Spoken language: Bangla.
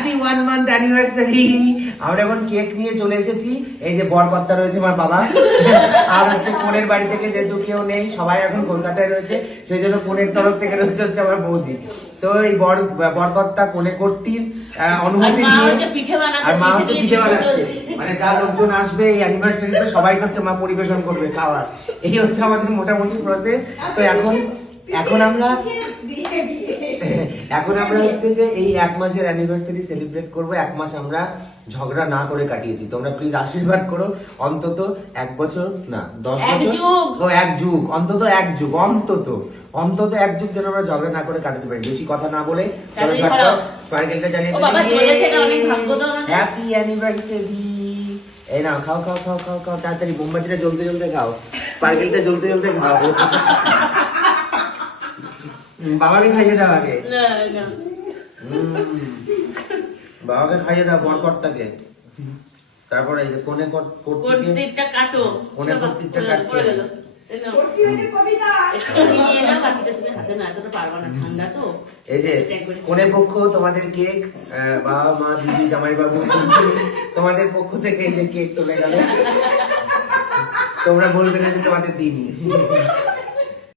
Happy 1 month anniversary. আমরা এখন কেক নিয়ে চলে এসেছি। এই যে বরকর্তা রয়েছে আমার বাবা, আর হচ্ছে কোনের বাড়ি থেকে যেহেতু কেউ নেই, সবাই এখন কলকাতায় রয়েছে, সেই জন্য কোনের তরফ থেকে রয়েছে হচ্ছে আমার বৌদি। তো এই বরকর্তা কোনে কর্তির অনুমতি নিয়ে, আর মা হচ্ছে পিঠে বানাচ্ছে, মানে যা লোকজন আসবে এই অ্যানিভার্সারিতে সবাই হচ্ছে মা পরিবেশন করবে খাবার। এই হচ্ছে আমাদের মোটামুটি প্রসেস। তো এখন আমরা হচ্ছে যে এই 1 মাসের অ্যানিভার্সারি সেলিব্রেট করবো। 1 মাস আমরা ঝগড়া না করে কাটিয়েছি। তোমরা প্লিজ আশীর্বাদ করো অন্তত 1 বছর না 10 বছর ও 1 যুগ, অন্তত 1 যুগ, অন্তত 1 যুগ যেন আমরা ঝগড়া না করে কাটাতে পারি। বেশি কথা না বলে স্পার্কেলটা জানিয়ে হ্যাপি অ্যানিভার্সারি। এই নাও, খাও খাও খাও খাও খাও, তাড়াতাড়ি মোমবাতিটা জ্বলতে জ্বলতে খাও, স্পার্কেলটা জ্বলতে জ্বলতে খাও। বাবাকে খাইয়ে দাও আগে, বাবাকে খাইয়ে দাও, বরকর্তাকে। তারপরে এই যে কোনে কর্তিরটা কাটো, কোনে কর্তিরটা কাটছে। এই যে কোনের পক্ষ তোমাদের কেক, বাবা মা দিদি জামাই বাবু তোমাদের পক্ষ থেকে এই যে কেক চলে গেল। তোমরা বলবে না যে তোমাদের দিনই।